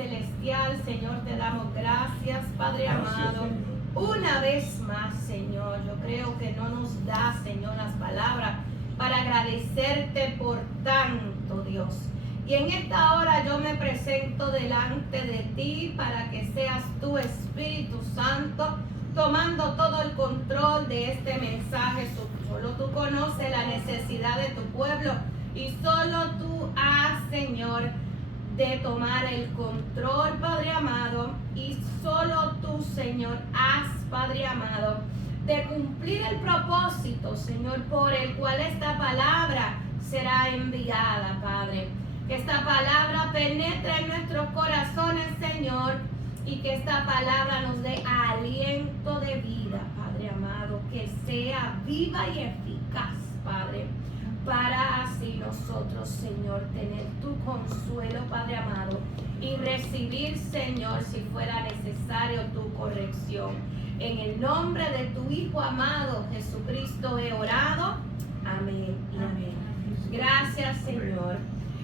celestial, Señor, te damos gracias, Padre amado. Una vez más, Señor, yo creo que no nos da, Señor, las palabras para agradecerte por tanto, Dios. Y en esta hora yo me presento delante de ti para que seas tú, Espíritu Santo, tomando todo el control de este mensaje. Solo tú conoces la necesidad de tu pueblo y solo tú has, Señor, de tomar el control, Padre amado, y solo tú, Señor, has, Padre amado, de cumplir el propósito, Señor, por el cual esta palabra será enviada, Padre. Que esta palabra penetre en nuestros corazones, Señor, y que esta palabra nos dé aliento de vida, Padre amado, que sea viva y eficaz, Padre, para así nosotros, Señor, tener tu consuelo, Padre amado, y recibir, Señor, si fuera necesario, tu corrección. En el nombre de tu Hijo amado, Jesucristo, he orado. Amén y amén. Gracias, Señor.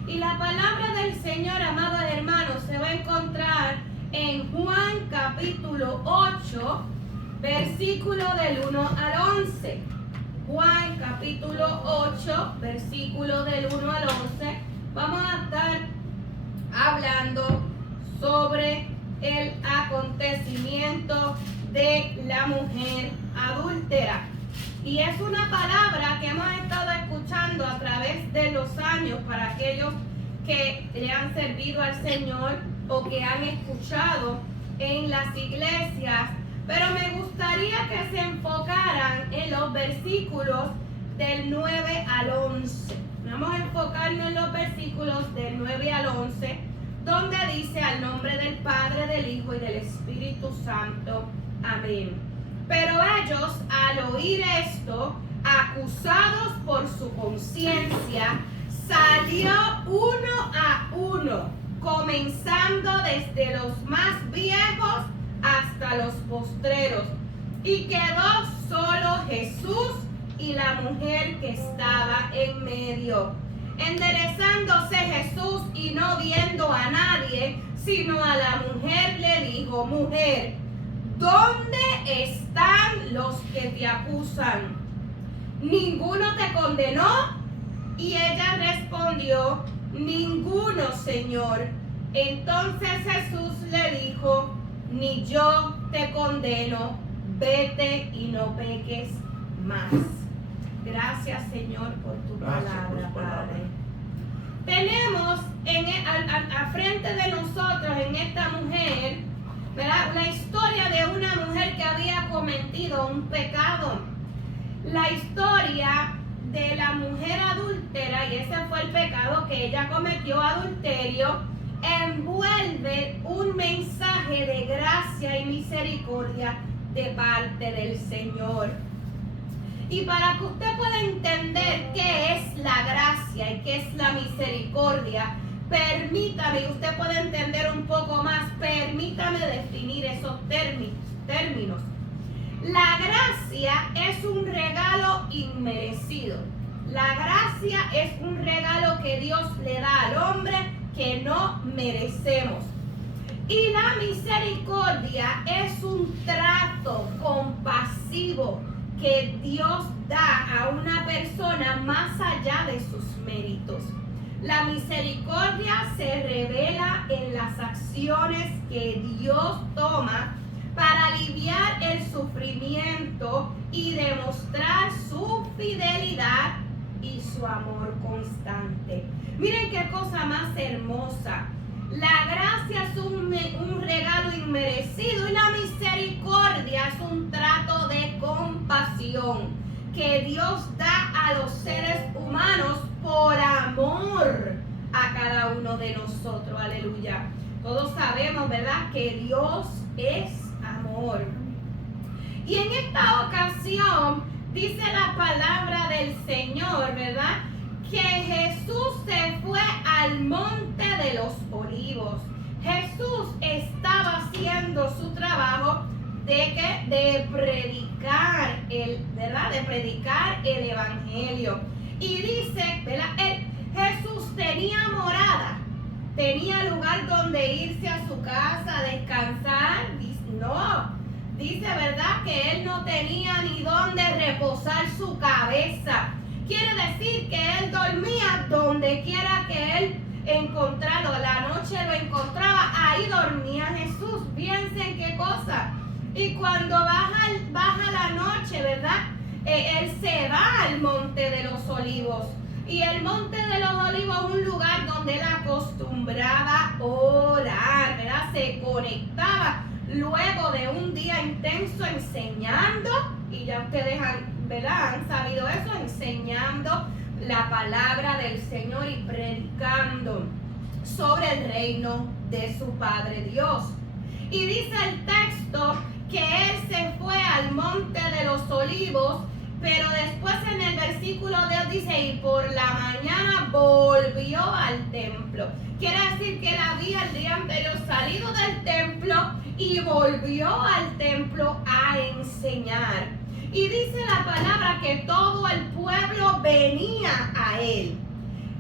Y la palabra del Señor, amados hermanos, se va a encontrar en Juan capítulo 8, versículo del 1 al 11. Juan capítulo 8, versículo del 1 al 11. Vamos a estar hablando sobre el acontecimiento de la mujer adúltera. Y es una palabra que hemos estado escuchando a través de los años para aquellos que le han servido al Señor o que han escuchado en las iglesias. Pero me gustaría que se enfocaran en los versículos del 9 al 11. Vamos a enfocarnos en los versículos del 9 al 11, donde dice: al nombre del Padre, del Hijo y del Espíritu Santo. Amén. Pero ellos, al oír esto, acusados por su conciencia, salió uno a uno, comenzando desde los más viejos hasta los postreros, y quedó solo Jesús y la mujer que estaba en medio. Enderezándose Jesús y no viendo a nadie, sino a la mujer, le dijo: mujer, ¿dónde están los que te acusan? ¿Ninguno te condenó? Y ella respondió: ninguno, Señor. Entonces Jesús le dijo: ni yo te condeno, vete y no peques más. Gracias, Señor, por tu palabra, Padre. Tenemos a frente de nosotros en esta mujer, ¿verdad?, la historia de una mujer que había cometido un pecado. La historia de la mujer adúltera, y ese fue el pecado que ella cometió, adulterio, envuelve un mensaje de gracia y misericordia de parte del Señor. Y para que usted pueda entender qué es la gracia y qué es la misericordia, permítame, usted puede entender un poco más, permítame definir esos términos. La gracia es un regalo inmerecido. La gracia es un regalo que Dios le da al hombre que no merecemos. Y la misericordia es un trato compasivo que Dios da a una persona más allá de sus méritos. La misericordia se revela en las acciones que Dios toma para aliviar el sufrimiento y demostrar su fidelidad y su amor constante. Miren qué cosa más hermosa. La gracia es un regalo inmerecido y la misericordia es un trato de compasión que Dios da a los seres humanos por amor a cada uno de nosotros. Aleluya. Todos sabemos, ¿verdad?, que Dios es amor. Y en esta ocasión dice la palabra del Señor, ¿verdad?, que Jesús se fue al monte de los olivos. Jesús estaba haciendo su trabajo de predicar el evangelio. Y dice, ¿verdad?, Jesús tenía morada, tenía lugar donde irse a su dice, ¿verdad?, que él no tenía ni dónde reposar su cabeza. Quiere decir que él dormía donde quiera que él encontrara, la noche lo encontraba, ahí dormía Jesús. Fíjense qué cosa. Y cuando baja la noche, ¿verdad?, él se va al monte de los olivos. Y el monte de los olivos es un lugar donde él acostumbraba orar, ¿verdad? Se conectaba luego de un día intenso enseñando, y ya ustedes han sabido eso, enseñando la palabra del Señor y predicando sobre el reino de su Padre Dios. Y dice el texto que él se fue al monte de los olivos, pero después en el versículo 2 dice, y por la mañana volvió al templo. Quiere decir que él había el día anterior salido del templo y volvió al templo a enseñar. Y dice la palabra que todo el pueblo venía a él.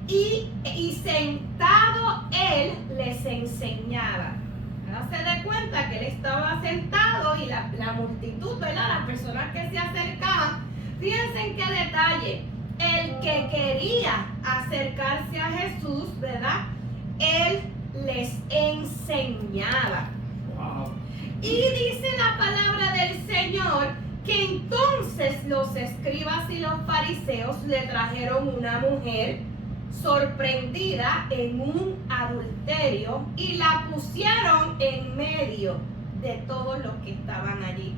Y sentado él les enseñaba. Se da cuenta que él estaba sentado y la multitud, ¿verdad?, las personas que se acercaban. Fíjense en qué detalle. El que quería acercarse a Jesús, ¿verdad?, él les enseñaba. Wow. Y dice la palabra del Señor que entonces los escribas y los fariseos le trajeron una mujer sorprendida en un adulterio y la pusieron en medio de todos los que estaban allí.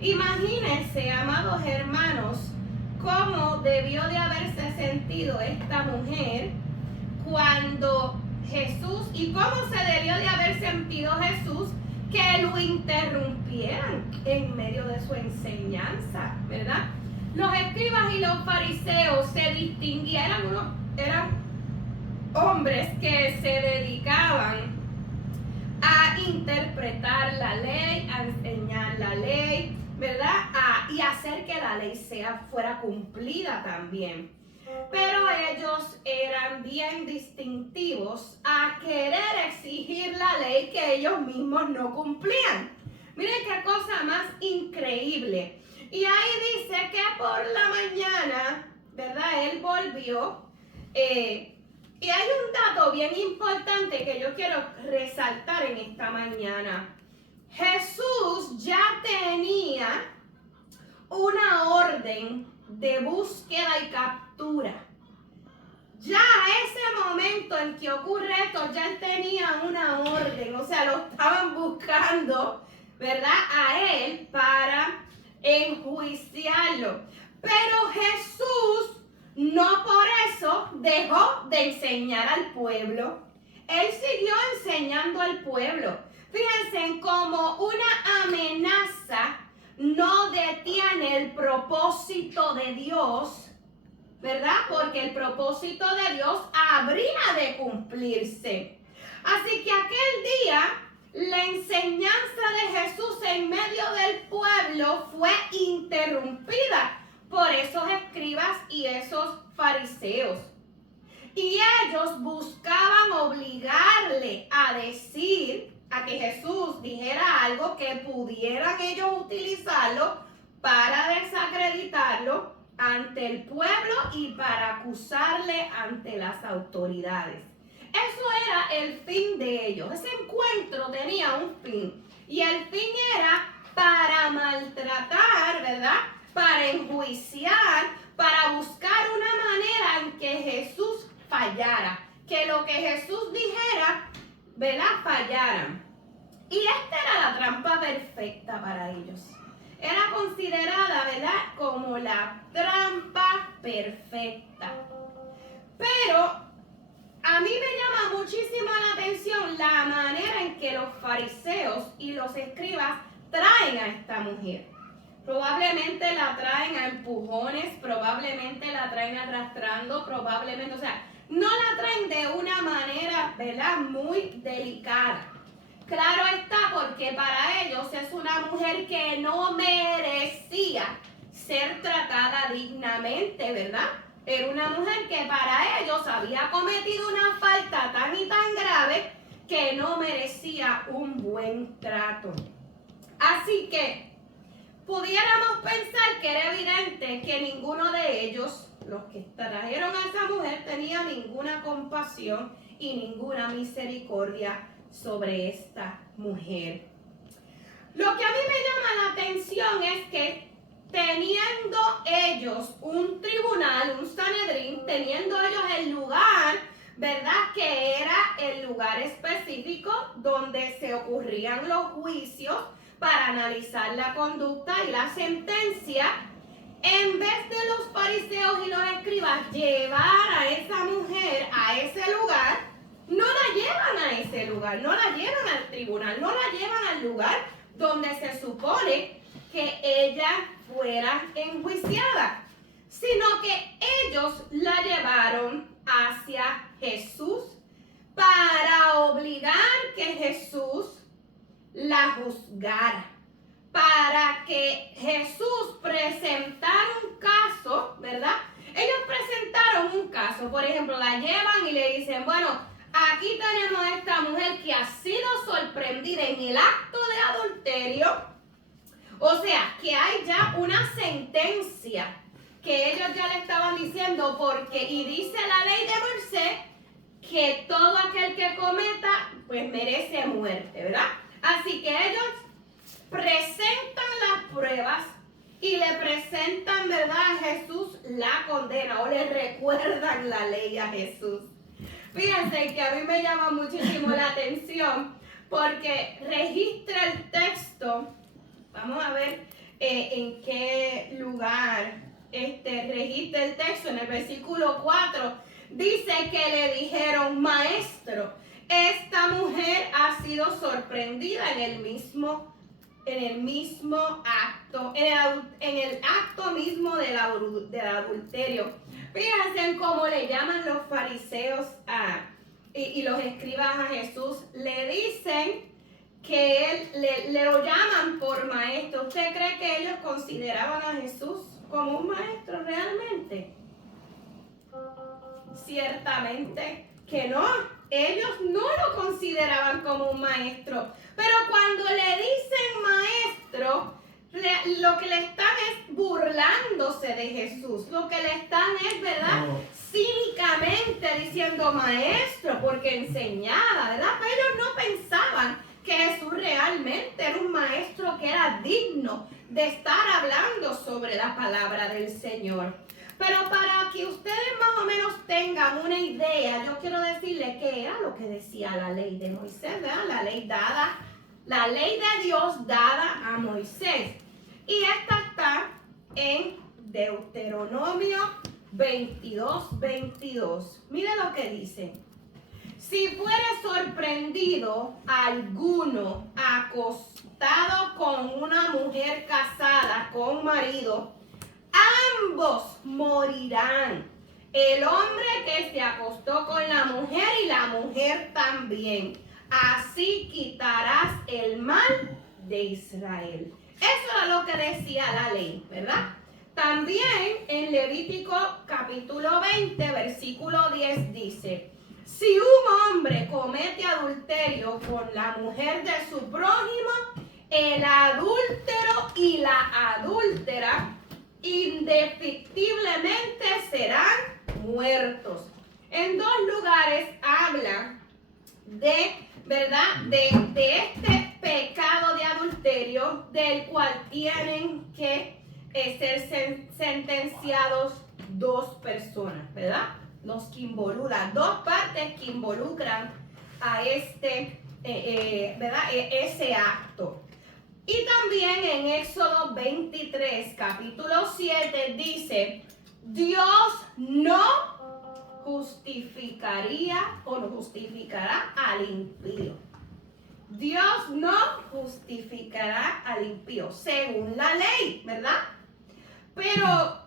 Imagínense, amados hermanos, cómo debió de haberse sentido esta mujer cuando Jesús, y cómo se debió de haber sentido Jesús que lo interrumpieran en medio de su enseñanza, ¿verdad? Los escribas y los fariseos se distinguían, eran hombres que se dedicaban a interpretar la ley, a enseñar la ley, ¿verdad? Y hacer que la ley fuera cumplida también. Pero ellos eran bien distintivos a querer exigir la ley que ellos mismos no cumplían. Miren qué cosa más increíble. Y ahí dice que por la mañana, ¿verdad?, él volvió. Y hay un dato bien importante que yo quiero resaltar en esta mañana. Jesús ya tenía una orden de búsqueda y captura. Ya a ese momento en que ocurre esto, ya él tenía una orden, o sea, lo estaban buscando, ¿verdad?, a él para enjuiciarlo. Pero Jesús no por eso dejó de enseñar al pueblo. Él siguió enseñando al pueblo. Fíjense cómo una amenaza no detiene el propósito de Dios, ¿verdad? Porque el propósito de Dios habría de cumplirse. Así que aquel día la enseñanza de Jesús en medio del pueblo fue interrumpida por esos escribas y esos fariseos. Y ellos buscaban obligarle a que Jesús dijera algo que pudieran ellos utilizarlo para desacreditarlo ante el pueblo y para acusarle ante las autoridades. Eso era el fin de ellos. Ese encuentro tenía un fin. Y el fin era para maltratar, ¿verdad?, para enjuiciar, para buscar una manera en que Jesús fallara, que lo que Jesús dijera, ¿verdad?, fallara. Y esta era la trampa perfecta para ellos. Era considerada, ¿verdad?, como la trampa perfecta. Pero a mí me llama muchísimo la atención la manera en que los fariseos y los escribas traen a esta mujer. Probablemente la traen a empujones, probablemente la traen arrastrando, probablemente, o sea, no la traen de una manera, ¿verdad?, muy delicada. Claro está, porque para ellos es una mujer que no merecía ser tratada dignamente, ¿verdad? Era una mujer que para ellos había cometido una falta tan y tan grave que no merecía un buen trato. Así que pudiéramos pensar que era evidente que ninguno de ellos, los que trajeron a esa mujer, tenía ninguna compasión y ninguna misericordia sobre esta mujer. Lo que a mí me llama la atención es que teniendo ellos un tribunal, un Sanedrín, teniendo ellos el lugar, ¿verdad? Que era el lugar específico donde se ocurrían los juicios para analizar la conducta y la sentencia, en vez de los fariseos y los escribas llevar a esa mujer a ese lugar, no la llevan a ese lugar, no la llevan al tribunal, no la llevan al lugar donde se supone que ella fuera enjuiciada, sino que ellos la llevaron hacia Jesús para obligar que Jesús la juzgara, para que Jesús presentara un caso, ¿verdad? Ellos presentaron un caso, por ejemplo, la llevan y le dicen, bueno, aquí tenemos a esta mujer que ha sido sorprendida en el acto de adulterio, o sea, que hay ya una sentencia que ellos ya le estaban diciendo, porque, y dice la ley de Moisés, que todo aquel que cometa, pues merece muerte, ¿verdad? Así que ellos presentan las pruebas y le presentan, ¿verdad?, a Jesús la condena, o le recuerdan la ley a Jesús. Fíjense que a mí me llama muchísimo la atención porque registra el texto. Vamos a ver en qué lugar registra el texto. En el versículo 4 dice que le dijeron, maestro, esta mujer ha sido sorprendida en el mismo acto, en el acto mismo del adulterio. Fíjense en cómo le llaman los fariseos y los escribas a Jesús. Le dicen que le lo llaman por maestro. ¿Usted cree que ellos consideraban a Jesús como un maestro realmente? Ciertamente que no. Ellos no lo consideraban como un maestro. Pero cuando le dicen maestro, lo que le están es burlándose de Jesús. Lo que le están es, ¿verdad?, cínicamente diciendo maestro, porque enseñaba, ¿verdad? Pero ellos no pensaban que Jesús realmente era un maestro que era digno de estar hablando sobre la palabra del Señor. Pero para que ustedes más o menos tengan una idea, yo quiero decirles qué era lo que decía la ley de Moisés, ¿verdad? La ley de Dios dada a Moisés. Y esta está en Deuteronomio 22:22. Mire lo que dice. Si fuere sorprendido alguno acostado con una mujer casada con marido, ambos morirán. El hombre que se acostó con la mujer y la mujer también. Así quitarás el mal de Israel. Eso era lo que decía la ley, ¿verdad? También en Levítico capítulo 20, versículo 10 dice, si un hombre comete adulterio con la mujer de su prójimo, el adúltero y la adúltera indefectiblemente serán muertos. En dos lugares habla de, ¿verdad?, de este pecado de adulterio, del cual tienen que ser sentenciados dos personas, ¿verdad? Los que involucran, dos partes que involucran a ¿verdad?, ese acto. Y también en Éxodo 23, capítulo 7, dice, Dios no justificaría o no justificará al impío. Dios no justificará al impío, según la ley, ¿verdad? Pero,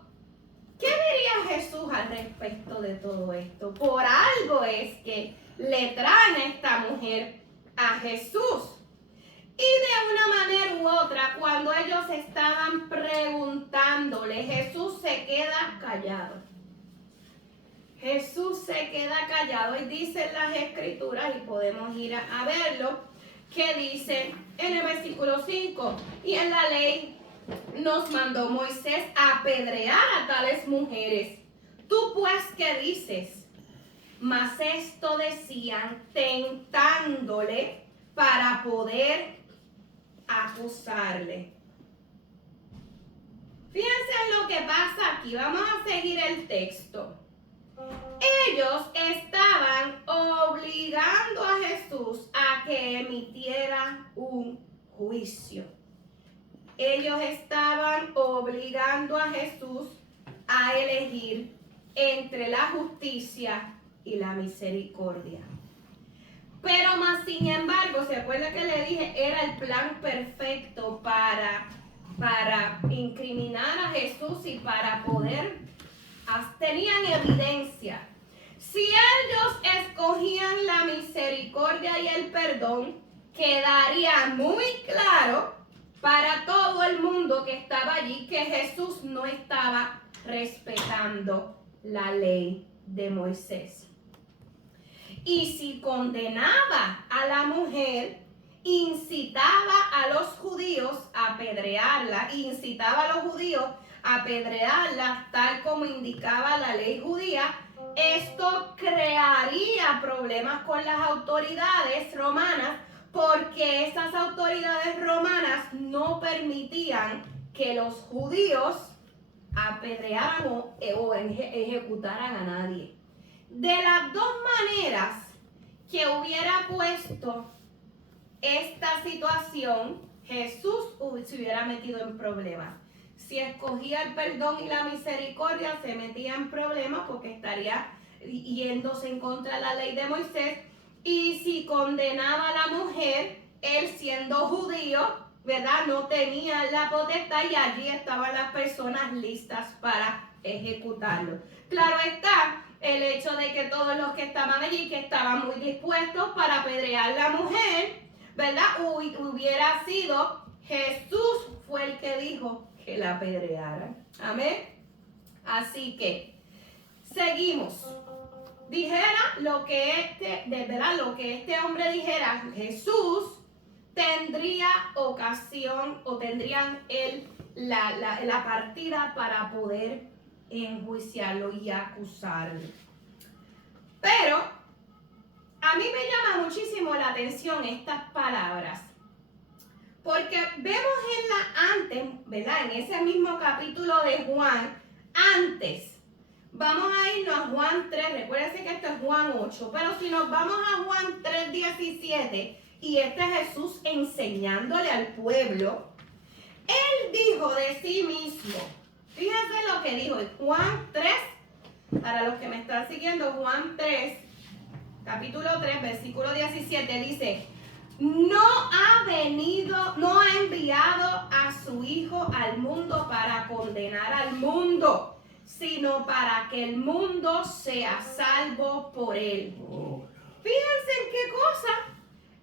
¿qué diría Jesús al respecto de todo esto? Por algo es que le traen a esta mujer a Jesús. Y de una manera u otra, cuando ellos estaban preguntándole, Jesús se queda callado. Jesús se queda callado y dice en las Escrituras, y podemos ir a verlo, que dice en el versículo 5, y en la ley nos mandó Moisés a apedrear a tales mujeres. Tú pues, ¿qué dices? Mas esto decían tentándole para poder acusarle. Fíjense en lo que pasa aquí. Vamos a seguir el texto. Ellos estaban obligando a Jesús a que emitiera un juicio. Ellos estaban obligando a Jesús a elegir entre la justicia y la misericordia. Pero más sin embargo, ¿se acuerda que le dije? Era el plan perfecto para incriminar a Jesús y para poder, tenían evidencia. Si ellos escogían la misericordia y el perdón, quedaría muy claro para todo el mundo que estaba allí que Jesús no estaba respetando la ley de Moisés. Y si condenaba a la mujer, incitaba a los judíos a apedrearla, tal como indicaba la ley judía. Esto crearía problemas con las autoridades romanas, porque esas autoridades romanas no permitían que los judíos apedrearan o ejecutaran a nadie. De las dos maneras que hubiera puesto esta situación, Jesús se hubiera metido en problemas. Si escogía el perdón y la misericordia, se metía en problemas porque estaría yéndose en contra de la ley de Moisés. Y si condenaba a la mujer, él siendo judío, ¿verdad?, no tenía la potestad, y allí estaban las personas listas para ejecutarlo. Claro está el hecho de que todos los que estaban allí, que estaban muy dispuestos para apedrear a la mujer, ¿verdad?, hubiera sido Jesús fue el que dijo que la apedrearan. Amén. Así que seguimos. Dijera lo que este hombre dijera, Jesús tendría ocasión o tendrían la partida para poder enjuiciarlo y acusarlo. Pero a mí me llama muchísimo la atención estas palabras, porque vemos antes, ¿verdad?, en ese mismo capítulo de Juan, antes. Vamos a irnos a Juan 3, recuérdense que esto es Juan 8, pero si nos vamos a Juan 3:17, y este es Jesús enseñándole al pueblo, él dijo de sí mismo, fíjense lo que dijo, Juan 3, para los que me están siguiendo, Juan 3, capítulo 3, versículo 17, dice, no ha enviado a su Hijo al mundo para condenar al mundo, sino para que el mundo sea salvo por él. Fíjense en qué cosa.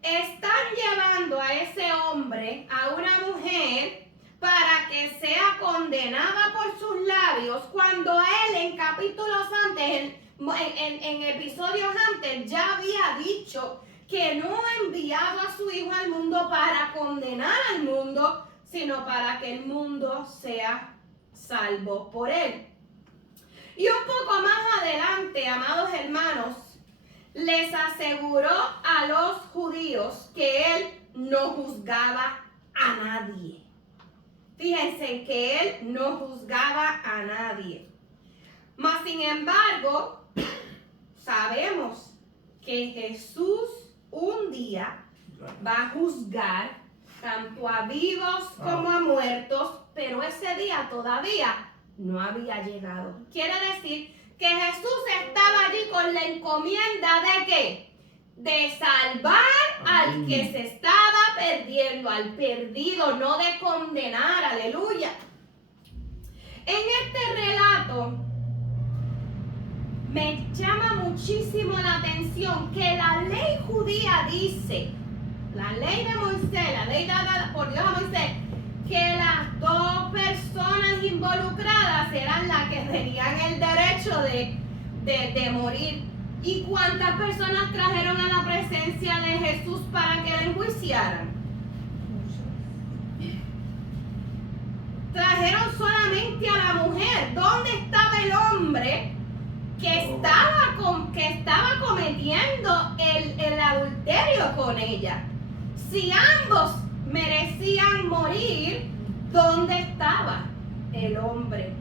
Están llevando a ese hombre, a una mujer, para que sea condenada por sus labios, cuando él en capítulos antes, en episodios antes, ya había dicho que no ha enviado a su Hijo al mundo para condenar al mundo, sino para que el mundo sea salvo por él. Y un poco más adelante, amados hermanos, les aseguró a los judíos que él no juzgaba a nadie. Fíjense que él no juzgaba a nadie. Mas sin embargo, sabemos que Jesús un día va a juzgar tanto a vivos como a muertos, pero ese día todavía no había llegado. Quiere decir que Jesús estaba allí con la encomienda ¿de qué? De salvar al que se estaba perdiendo, al perdido, no de condenar. Aleluya. En este relato me llama muchísimo la atención que la ley judía dice, la ley de Moisés, la ley dada por Dios a Moisés, que las dos personas involucradas eran las que tenían el derecho de morir. ¿Y cuántas personas trajeron a la presencia de Jesús para que le enjuiciaran? trajeron solamente a la mujer. ¿Dónde estaba el hombre que estaba cometiendo el adulterio con ella? Si ambos merecían morir, ¿dónde estaba el hombre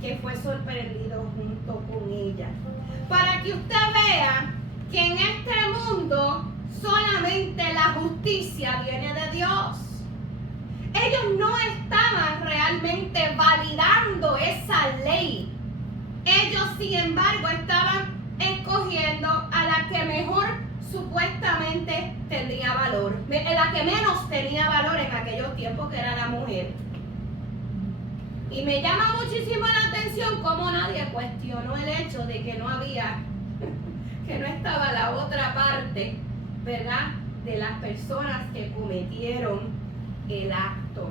que fue sorprendido junto con ella? Para que usted vea que en este mundo solamente la justicia viene de Dios. Ellos no estaban realmente validando esa ley. Ellos, sin embargo, estaban escogiendo a la que mejor supuestamente tendría valor, la que menos tenía valor en aquellos tiempos, que era la mujer. Y me llama muchísimo la atención cómo nadie cuestionó el hecho de que no había, que no estaba la otra parte, ¿verdad?, de las personas que cometieron el acto.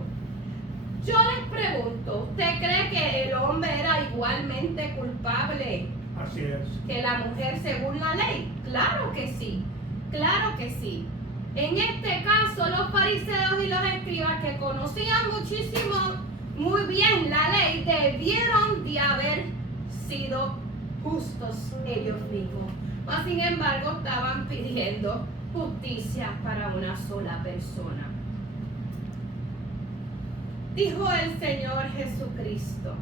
Yo les pregunto, ¿usted cree que el hombre era igualmente culpable Así es. que la mujer según la ley? Claro que sí, claro que sí. En este caso, los fariseos y los escribas, que conocían muy bien la ley, debieron de haber sido justos ellos mismos. Mas, sin embargo, estaban pidiendo justicia para una sola persona. Dijo el Señor Jesucristo.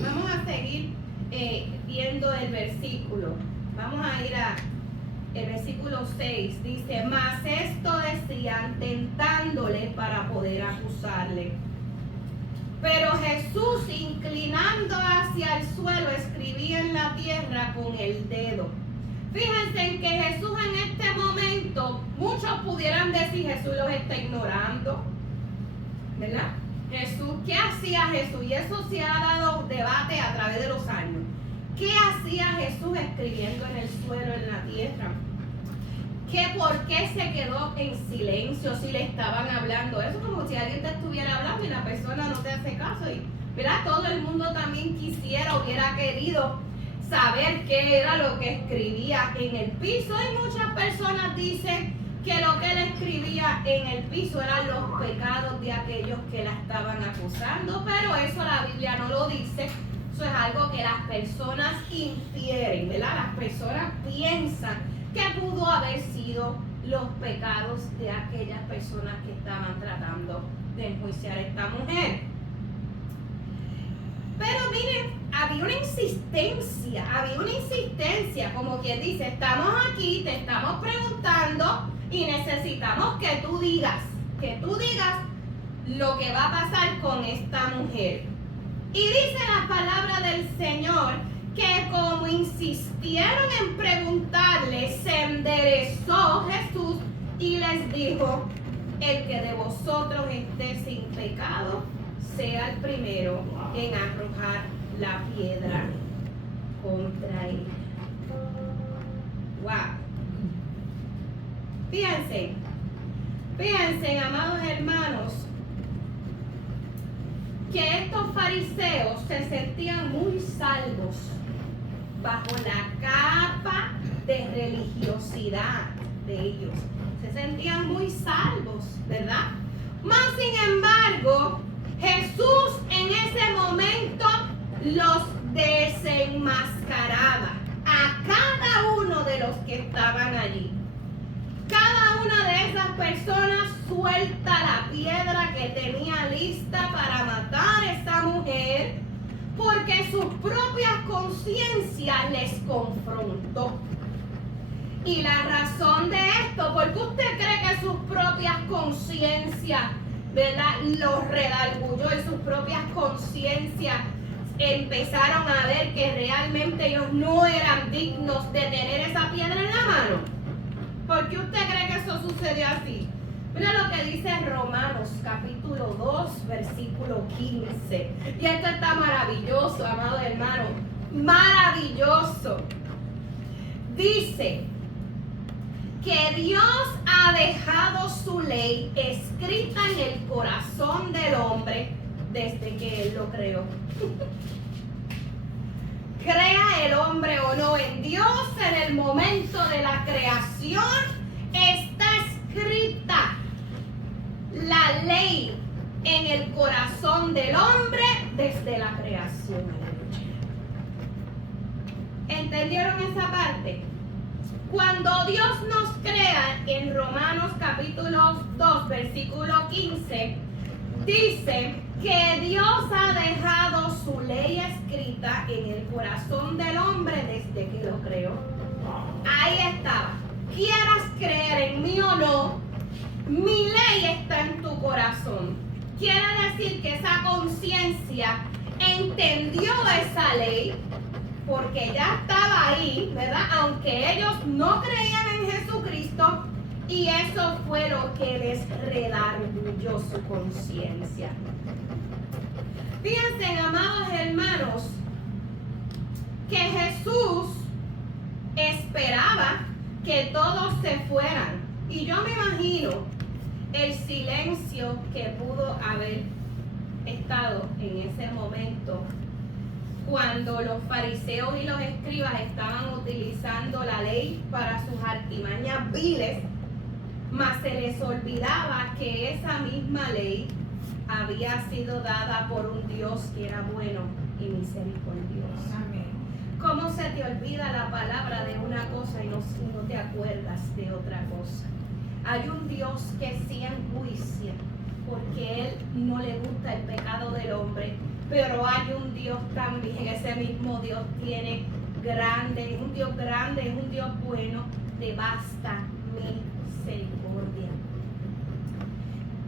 Vamos a seguir viendo el versículo. Vamos a ir a el versículo 6. Dice: mas esto decían tentándole para poder acusarle. Pero Jesús, inclinando hacia el suelo, escribía en la tierra con el dedo. Fíjense en que Jesús en este momento, muchos pudieran decir: Jesús los está ignorando, ¿verdad? Jesús, ¿qué hacía Jesús? Y eso se ha dado debate a través de los años. ¿Qué hacía Jesús escribiendo en el suelo, en la tierra? ¿Por qué se quedó en silencio si le estaban hablando? Eso es como si alguien te estuviera hablando y la persona no te hace caso. Y, ¿verdad? Todo el mundo también hubiera querido saber qué era lo que escribía en el piso. Y muchas personas dicen que lo que él escribía en el piso eran los pecados de aquellos que la estaban acusando, pero eso la Biblia no lo dice. Eso es algo que las personas infieren, ¿verdad? Las personas piensan que pudo haber sido los pecados de aquellas personas que estaban tratando de enjuiciar a esta mujer. Pero miren, había una insistencia, como quien dice: estamos aquí, te estamos preguntando y necesitamos que tú digas lo que va a pasar con esta mujer. Y dice la palabra del Señor que como insistieron en preguntarle, se enderezó Jesús y les dijo: el que de vosotros esté sin pecado, sea el primero en arrojar la piedra contra él. Wow. Fíjense, amados hermanos, que estos fariseos se sentían muy salvos bajo la capa de religiosidad de ellos. Se sentían muy salvos, ¿verdad? Mas, sin embargo, Jesús en ese momento los desenmascaraba a cada uno de los que estaban allí. Cada una de esas personas suelta la piedra que tenía lista para matar a esa mujer, porque sus propias conciencias les confrontó. Y la razón de esto, ¿por qué usted cree que sus propias conciencias, ¿verdad?, los redarguyó y sus propias conciencias empezaron a ver que realmente ellos no eran dignos de tener esa piedra en la mano? ¿Por qué usted cree que eso sucedió así? Mira lo que dice Romanos capítulo 2, versículo 15. Y esto está maravilloso, amado hermano. Maravilloso. Dice que Dios ha dejado su ley escrita en el corazón del hombre desde que Él lo creó. Crea el hombre o no en Dios, en el momento de la creación está escrita la ley en el corazón del hombre desde la creación. ¿Entendieron esa parte? Cuando Dios nos crea, en Romanos capítulo 2, versículo 15, dice que Dios ha dejado su ley escrita en el corazón del hombre desde que lo creó. Ahí estaba. Quieras creer en mí o no, mi ley está en tu corazón. Quiere decir que esa conciencia entendió esa ley porque ya estaba ahí, ¿verdad? Aunque ellos no creían en Jesucristo, y eso fue lo que les redarguyó su conciencia. Fíjense, amados hermanos, que Jesús esperaba que todos se fueran. Y yo me imagino el silencio que pudo haber estado en ese momento cuando los fariseos y los escribas estaban utilizando la ley para sus artimañas viles, mas se les olvidaba que esa misma ley había sido dada por un Dios que era bueno y misericordioso. Amén. ¿Cómo se te olvida la palabra de una cosa y no te acuerdas de otra cosa? Hay un Dios que sí enjuicia, porque Él no le gusta el pecado del hombre, pero hay un Dios también, ese mismo Dios tiene grande, es un Dios grande, es un Dios bueno, de vasta misericordia.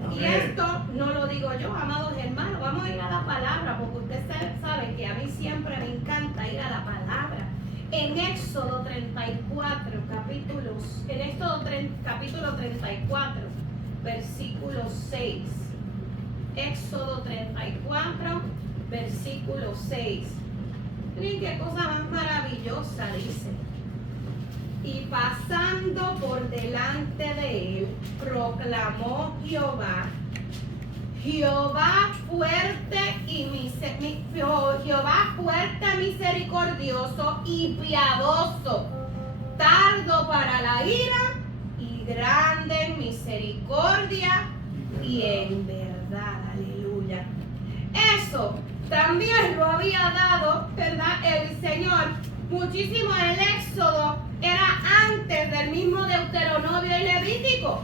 Amén. Y esto no lo digo yo, amados hermanos, vamos a ir a la palabra, porque usted sabe que a mí siempre me encanta ir a la palabra. En Éxodo 34, capítulo 34, versículo 6. Éxodo 34, versículo 6. Miren qué cosa más maravillosa dice. Y pasando por delante de él, proclamó Jehová fuerte misericordioso y piadoso, tardo para la ira y grande en misericordia y en verdad. Aleluya. Eso también lo había dado, ¿verdad?, el Señor muchísimo en el Éxodo. Era antes del mismo Deuteronomio y Levítico.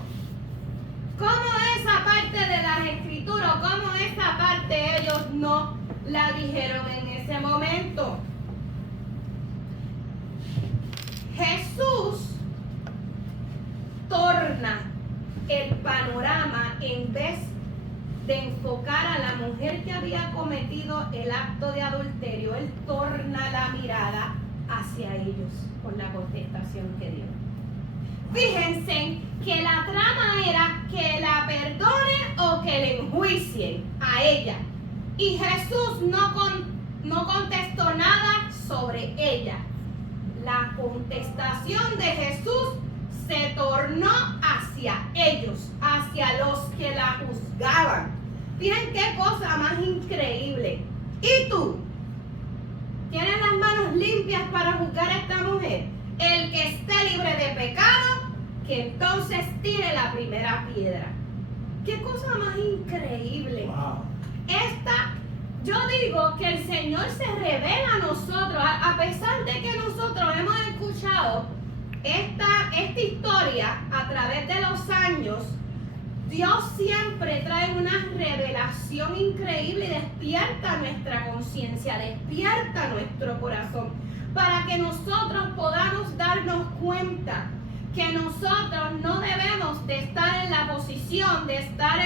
¿Cómo esa parte de las escrituras, cómo esa parte ellos no la dijeron en ese momento? Jesús torna el panorama, en vez de enfocar a la mujer que había cometido el acto de adulterio, Él torna la mirada hacia ellos con la contestación que dio. Fíjense que la trama era que la perdone o que le enjuicien a ella. Y Jesús no contestó nada sobre ella. La contestación de Jesús se tornó hacia ellos, hacia los que la juzgaban. Miren qué cosa más increíble. ¿Y tú? ¿Tienes las manos limpias para juzgar a esta mujer? El que esté libre de pecado, que entonces tire la primera piedra. ¡Qué cosa más increíble! Wow. Yo digo que el Señor se revela a nosotros, a pesar de que nosotros hemos escuchado esta historia a través de los años. Dios siempre trae una revelación increíble y despierta nuestra conciencia, despierta nuestro corazón, para que nosotros podamos darnos cuenta que nosotros no debemos de estar en la posición de estar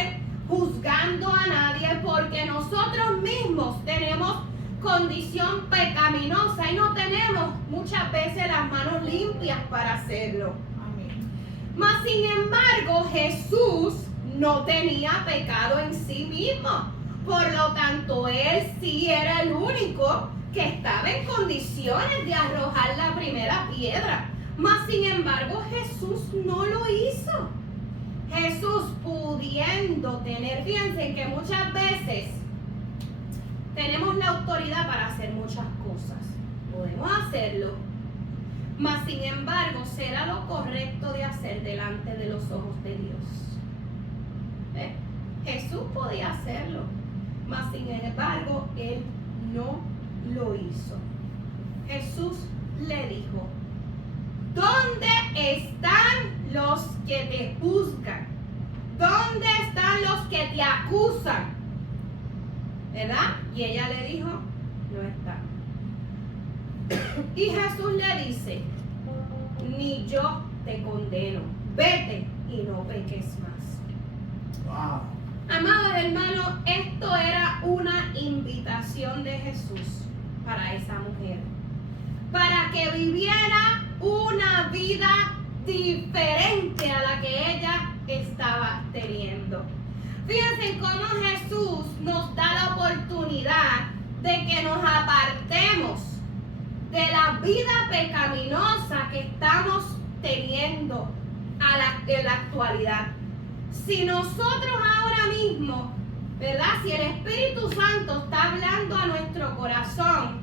juzgando a nadie, porque nosotros mismos tenemos condición pecaminosa y no tenemos muchas veces las manos limpias para hacerlo. Amén. Mas sin embargo, Jesús no tenía pecado en sí mismo, por lo tanto Él sí era el único que estaba en condiciones de arrojar la primera piedra. Mas sin embargo, Jesús no lo hizo. Jesús, pudiendo tener, fíjense que muchas veces tenemos la autoridad para hacer muchas cosas, podemos hacerlo, mas sin embargo será lo correcto de hacer delante de los ojos de Dios. Jesús podía hacerlo, mas sin embargo, él no lo hizo. Jesús le dijo: ¿dónde están los que te juzgan? ¿Dónde están los que te acusan? ¿Verdad? Y ella le dijo: no están. Y Jesús le dice: ni yo te condeno, vete y no peques más. Wow. Amados hermanos, esto era una invitación de Jesús para esa mujer, para que viviera una vida diferente a la que ella estaba teniendo. Fíjense cómo Jesús nos da la oportunidad de que nos apartemos de la vida pecaminosa que estamos teniendo en la actualidad. Si nosotros ahora mismo, ¿verdad? Si el Espíritu Santo está hablando a nuestro corazón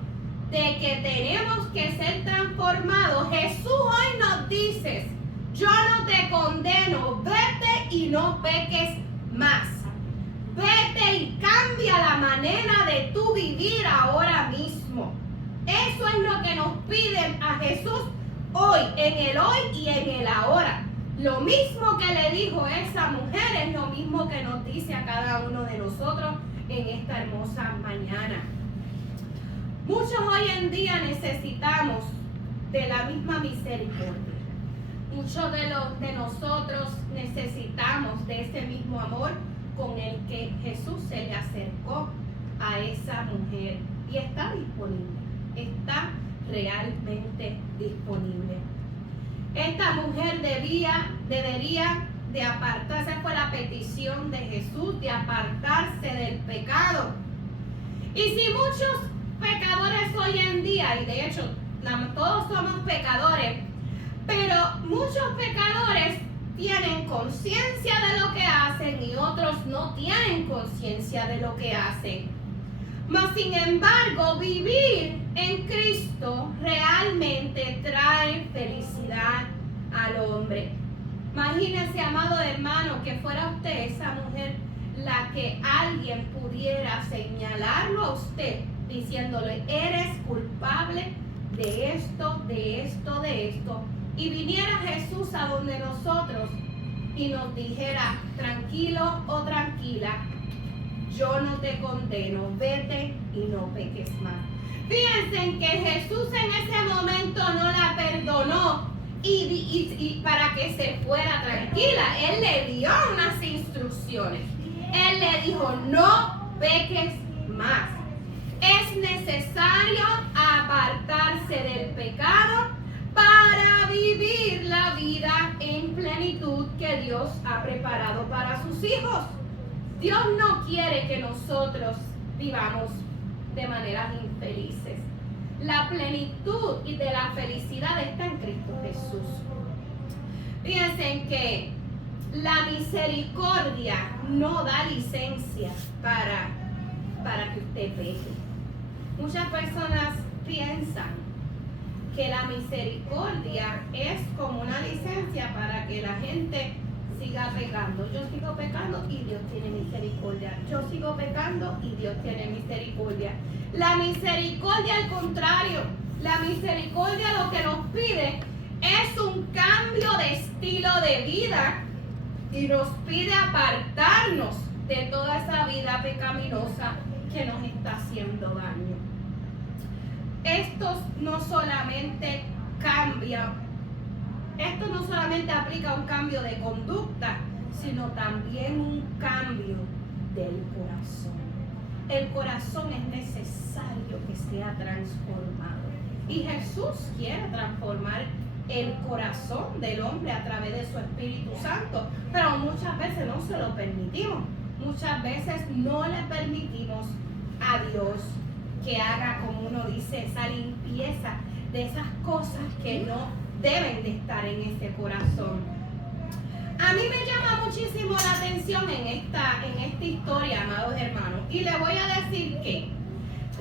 de que tenemos que ser transformados, Jesús hoy nos dice: yo no te condeno, vete y no peques más. Vete y cambia la manera de tu vivir ahora mismo. Eso es lo que nos piden a Jesús hoy, en el hoy y en el ahora. Lo mismo que le dijo esa mujer es lo mismo que nos dice a cada uno de nosotros en esta hermosa mañana. Muchos hoy en día necesitamos de la misma misericordia. Muchos de nosotros necesitamos de ese mismo amor con el que Jesús se le acercó a esa mujer. Y está disponible, está realmente disponible. Esta mujer debería de apartarse, fue la petición de Jesús, de apartarse del pecado. Y si muchos pecadores hoy en día, y de hecho todos somos pecadores, pero muchos pecadores tienen conciencia de lo que hacen y otros no tienen conciencia de lo que hacen. Mas sin embargo, vivir en Cristo realmente trae felicidad al hombre. Imagínese, amado hermano, que fuera usted esa mujer la que alguien pudiera señalarlo a usted diciéndole: eres culpable de esto, de esto, de esto. Y viniera Jesús a donde nosotros y nos dijera: tranquilo o tranquila, yo no te condeno, vete y no peques más. Fíjense que Jesús en ese momento no la perdonó y para que se fuera tranquila. Él le dio unas instrucciones. Él le dijo: no peques más. Es necesario apartarse del pecado para vivir la vida en plenitud que Dios ha preparado para sus hijos. Dios no quiere que nosotros vivamos de maneras infelices. La plenitud y de la felicidad está en Cristo Jesús. Fíjense que la misericordia no da licencia para que usted peque. Muchas personas piensan que la misericordia es como una licencia para que la gente siga pecando. Yo sigo pecando y Dios tiene misericordia. Yo sigo pecando y Dios tiene misericordia. La misericordia, al contrario, la misericordia lo que nos pide es un cambio de estilo de vida y nos pide apartarnos de toda esa vida pecaminosa que nos está haciendo daño. Esto no solamente aplica un cambio de conducta, sino también un cambio del corazón. El corazón es necesario que sea transformado. Y Jesús quiere transformar el corazón del hombre a través de su Espíritu Santo, pero muchas veces no se lo permitimos. Muchas veces no le permitimos a Dios que haga, como uno dice, esa limpieza de esas cosas que no deben de estar en ese corazón. A mí me llama muchísimo la atención en esta historia, amados hermanos, y le voy a decir que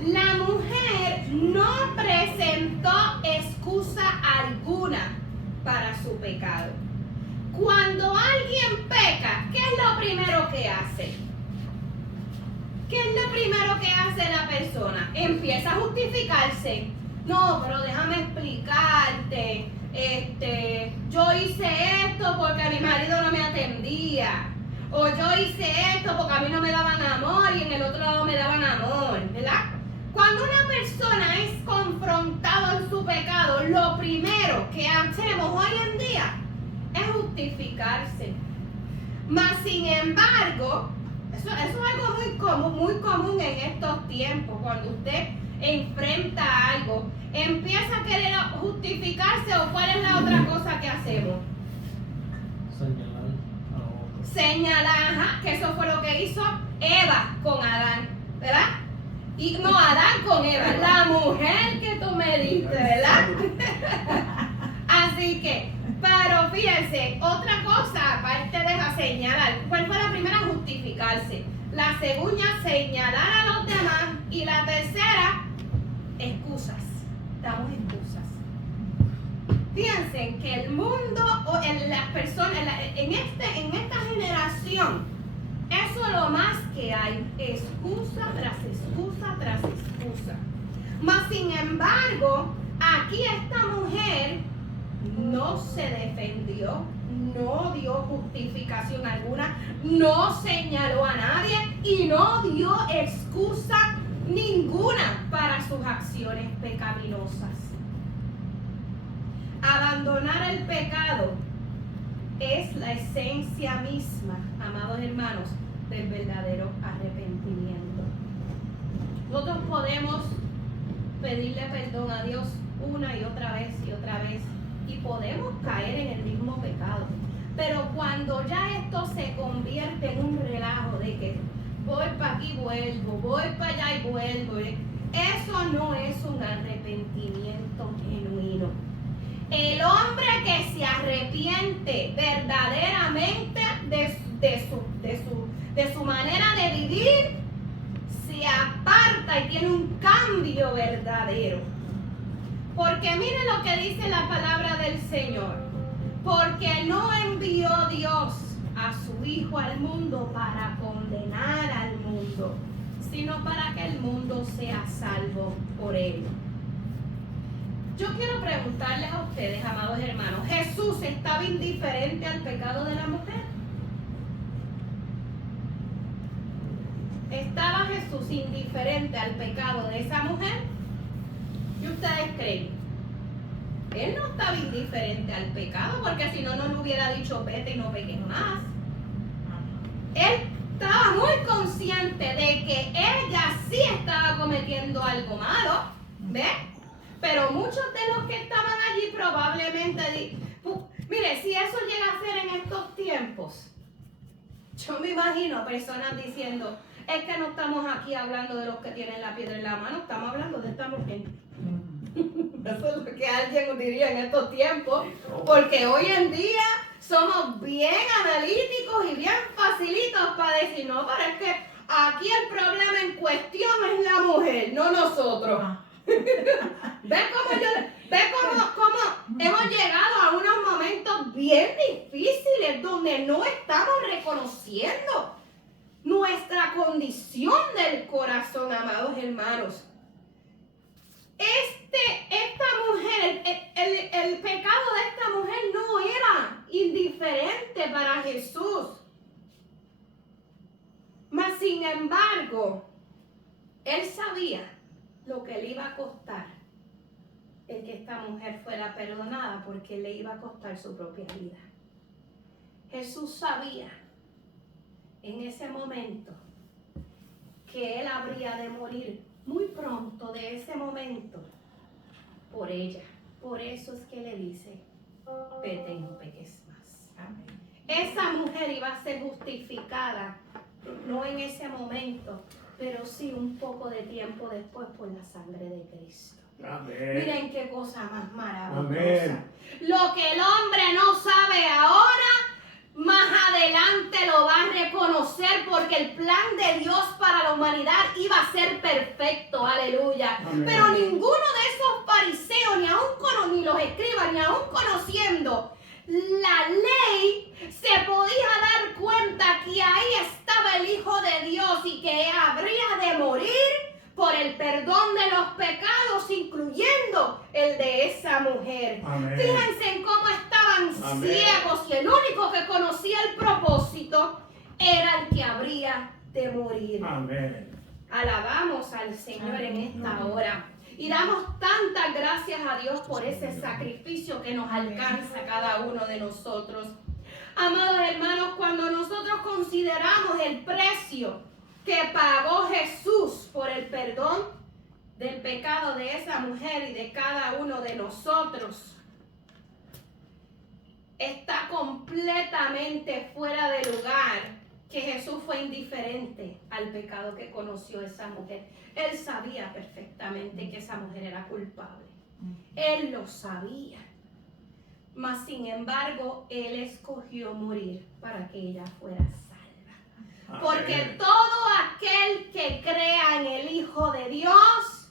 la mujer no presentó excusa alguna para su pecado. Cuando alguien peca, ¿qué es lo primero que hace? ¿qué es lo primero que hace la persona? Empieza a justificarse. No, pero déjame explicarte. Yo hice esto porque mi marido no me atendía. O yo hice esto porque a mí no me daban amor y en el otro lado me daban amor, ¿verdad? Cuando una persona es confrontada en su pecado, lo primero que hacemos hoy en día es justificarse. Mas sin embargo, eso es algo muy común en estos tiempos. Cuando usted enfrenta algo, empieza a querer justificarse, o ¿cuál es la otra cosa que hacemos? Señalar, que eso fue lo que hizo Eva con Adán, ¿verdad? Y no Adán con Eva, la mujer que tú me diste, ¿verdad? Así que, pero fíjense, otra cosa aparte de señalar, ¿cuál fue la primera? Justificarse. La segunda, señalar a los demás. Y la tercera, excusas. Damos excusas. Fíjense que el mundo o en las personas, en esta generación, eso es lo más que hay, excusa tras excusa tras excusa. Mas sin embargo, aquí esta mujer no se defendió, no dio justificación alguna, no señaló a nadie y no dio excusa ninguna para sus acciones pecaminosas. Abandonar el pecado es la esencia misma, amados hermanos, del verdadero arrepentimiento. Nosotros podemos pedirle perdón a Dios una y otra vez y podemos caer en el mismo pecado. Pero cuando ya esto se convierte en un relajo de que voy para aquí, vuelvo, voy para allá y vuelvo, eso no es un arrepentimiento genuino. El hombre que se arrepiente verdaderamente de su manera de vivir, se aparta y tiene un cambio verdadero. Porque mire lo que dice la palabra del Señor. Porque no envió Dios a su Hijo al mundo para condenar al mundo, sino para que el mundo sea salvo por él. Yo quiero preguntarles a ustedes, amados hermanos, ¿Jesús estaba indiferente al pecado de la mujer? ¿Estaba Jesús indiferente al pecado de esa mujer? ¿Qué ustedes creen? Él no estaba indiferente al pecado, porque si no, no le hubiera dicho vete y no peques más. Él estaba muy consciente de que ella sí estaba cometiendo algo malo, ¿ves? Pero muchos de los que estaban allí probablemente, mire, si eso llega a ser en estos tiempos, yo me imagino a personas diciendo, es que no estamos aquí hablando de los que tienen la piedra en la mano, estamos hablando de esta mujer. Eso es lo que alguien diría en estos tiempos, porque hoy en día somos bien analíticos y bien facilitos para decir, no, pero es que aquí el problema en cuestión es la mujer, no nosotros. ¿Ves cómo hemos llegado a unos momentos bien difíciles donde no estamos reconociendo nuestra condición del corazón, amados hermanos? Esta mujer, el pecado de esta mujer no era indiferente para Jesús. Mas sin embargo, él sabía lo que le iba a costar el que esta mujer fuera perdonada, porque le iba a costar su propia vida. Jesús sabía en ese momento que él habría de morir muy pronto de ese momento por ella. Por eso es que le dice, vete y no peques más. Amén. Esa mujer iba a ser justificada, no en ese momento, pero sí un poco de tiempo después por la sangre de Cristo. Amén. Miren qué cosa más maravillosa. Amén. Lo que el hombre no sabe ahora, más adelante lo va a reconocer, porque el plan de Dios para la humanidad iba a ser perfecto, aleluya. Amén. Pero ninguno de esos fariseos, ni los escribas, ni aún conociendo la ley, se podía dar cuenta que ahí estaba el Hijo de Dios y que habría mujer. Amén. Fíjense en cómo estaban Amén. ciegos y el único que conocía el propósito era el que habría de morir. Amén. Alabamos al Señor en esta hora. Y damos tantas gracias a Dios por ese sacrificio que nos alcanza a cada uno de nosotros. Amados hermanos, cuando nosotros consideramos el precio que pagó Jesús por el perdón del pecado de esa mujer y de cada uno de nosotros, está completamente fuera de lugar que Jesús fue indiferente al pecado que conoció esa mujer. Él sabía perfectamente que esa mujer era culpable. Él lo sabía. Mas sin embargo, Él escogió morir para que ella fuera salva. Porque Amén. todo aquel que crea en el Hijo de Dios,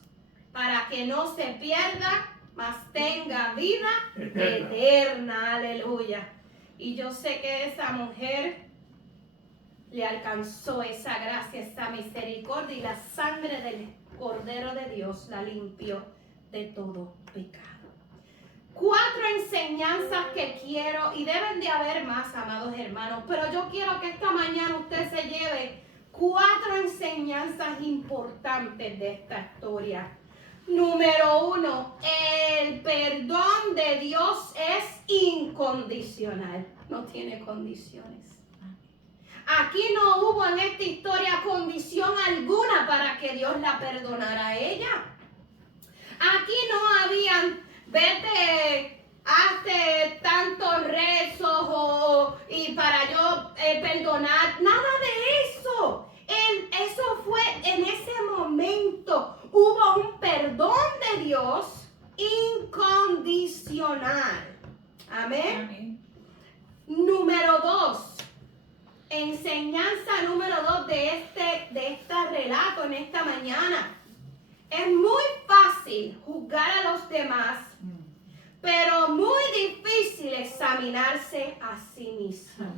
para que no se pierda, mas tenga vida eterna. Aleluya. Y yo sé que esa mujer le alcanzó esa gracia, esa misericordia, y la sangre del Cordero de Dios la limpió de todo pecado. 4 enseñanzas que quiero, y deben de haber más, amados hermanos, pero yo quiero que esta mañana usted se lleve 4 enseñanzas importantes de esta historia. Número 1, el perdón de Dios es incondicional, no tiene condiciones. Aquí no hubo en esta historia condición alguna para que Dios la perdonara a ella. Aquí no habían, vete, hazte tantos rezos y para yo perdonar, nada de eso. Eso fue en ese momento. Hubo un perdón de Dios incondicional. Amén. Amén. Número 2. Enseñanza número 2 de este relato en esta mañana. Es muy fácil juzgar a los demás, pero muy difícil examinarse a sí mismo.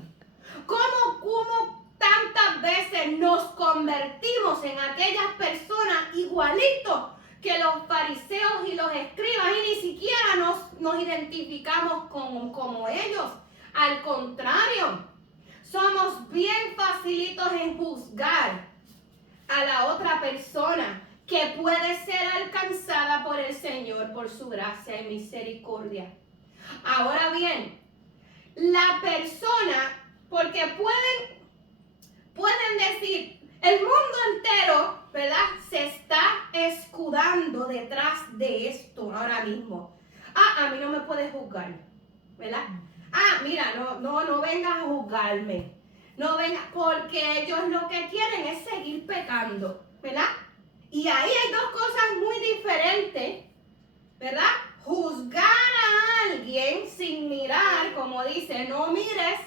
¿Cómo tantas veces nos convertimos en aquellas personas igualitos que los fariseos y los escribas y ni siquiera nos identificamos como ellos? Al contrario, somos bien facilitos en juzgar a la otra persona que puede ser alcanzada por el Señor por su gracia y misericordia. Ahora bien, la persona, porque pueden decir, el mundo entero, ¿verdad?, se está escudando detrás de esto ahora mismo. A mí no me puedes juzgar, ¿verdad? Mira, no vengas a juzgarme. No vengas, porque ellos lo que quieren es seguir pecando, ¿verdad? Y ahí hay 2 cosas muy diferentes, ¿verdad? Juzgar a alguien sin mirar, como dice, no mires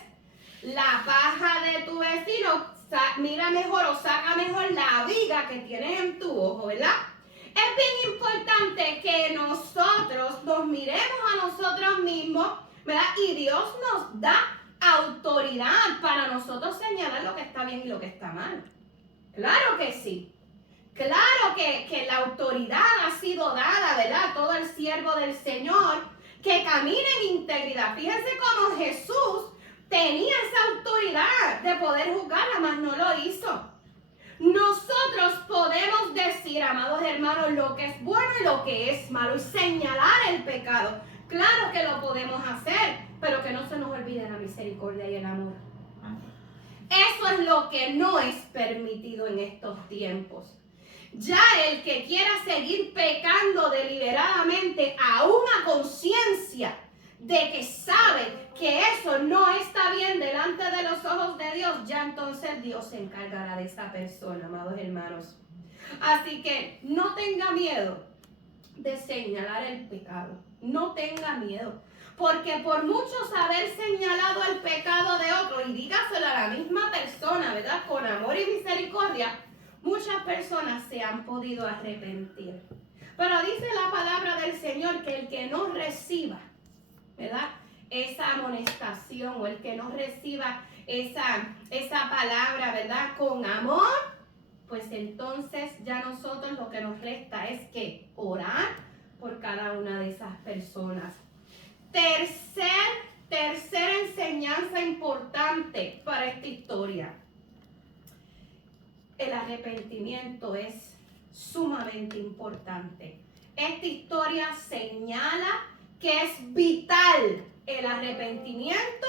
la paja de tu vecino, mira mejor o saca mejor la viga que tienes en tu ojo, ¿verdad? Es bien importante que nosotros nos miremos a nosotros mismos, ¿verdad? Y Dios nos da autoridad para nosotros señalar lo que está bien y lo que está mal. Claro que sí. Claro que la autoridad ha sido dada, ¿verdad? Todo el siervo del Señor que camina en integridad. Fíjense cómo Jesús tenía esa autoridad de poder juzgarla, mas no lo hizo. Nosotros podemos decir, amados hermanos, lo que es bueno y lo que es malo y señalar el pecado. Claro que lo podemos hacer, pero que no se nos olvide la misericordia y el amor. Eso es lo que no es permitido en estos tiempos. Ya el que quiera seguir pecando deliberadamente, aún a conciencia de que sabe que eso no está bien delante de los ojos de Dios, ya entonces Dios se encargará de esa persona, amados hermanos. Así que no tenga miedo de señalar el pecado. No tenga miedo. Porque por muchos haber señalado el pecado de otro, y dígaselo a la misma persona, ¿verdad?, con amor y misericordia, muchas personas se han podido arrepentir. Pero dice la palabra del Señor que el que no reciba, ¿verdad?, esa amonestación, o el que no reciba esa palabra, ¿verdad?, con amor, pues entonces ya nosotros lo que nos resta es que orar por cada una de esas personas. Tercera enseñanza importante para esta historia. El arrepentimiento es sumamente importante. Esta historia señala que es vital el arrepentimiento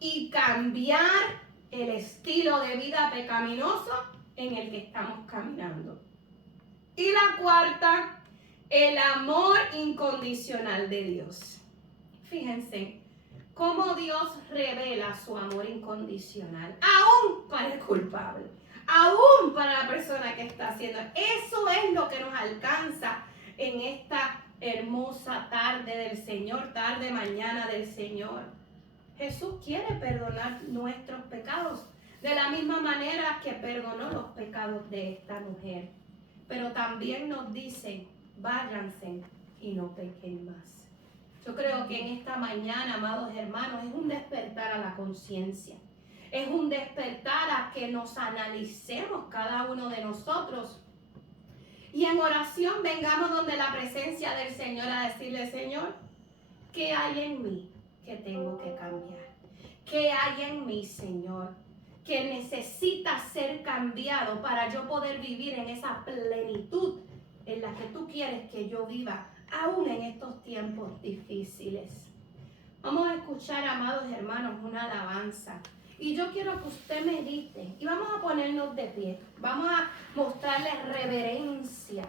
y cambiar el estilo de vida pecaminoso en el que estamos caminando. Y la cuarta, el amor incondicional de Dios. Fíjense cómo Dios revela su amor incondicional, aún para el culpable, aún para la persona que está haciendo. Eso es lo que nos alcanza en esta hermosa tarde del Señor, tarde mañana del Señor. Jesús quiere perdonar nuestros pecados de la misma manera que perdonó los pecados de esta mujer. Pero también nos dice, váyanse y no pequen más. Yo creo que en esta mañana, amados hermanos, es un despertar a la conciencia. Es un despertar a que nos analicemos cada uno de nosotros. Y en oración vengamos donde la presencia del Señor a decirle, Señor, ¿qué hay en mí que tengo que cambiar? ¿Qué hay en mí, Señor, que necesita ser cambiado para yo poder vivir en esa plenitud en la que tú quieres que yo viva, aún en estos tiempos difíciles? Vamos a escuchar, amados hermanos, una alabanza. Y yo quiero que usted medite y vamos a ponernos de pie. Vamos a mostrarle reverencia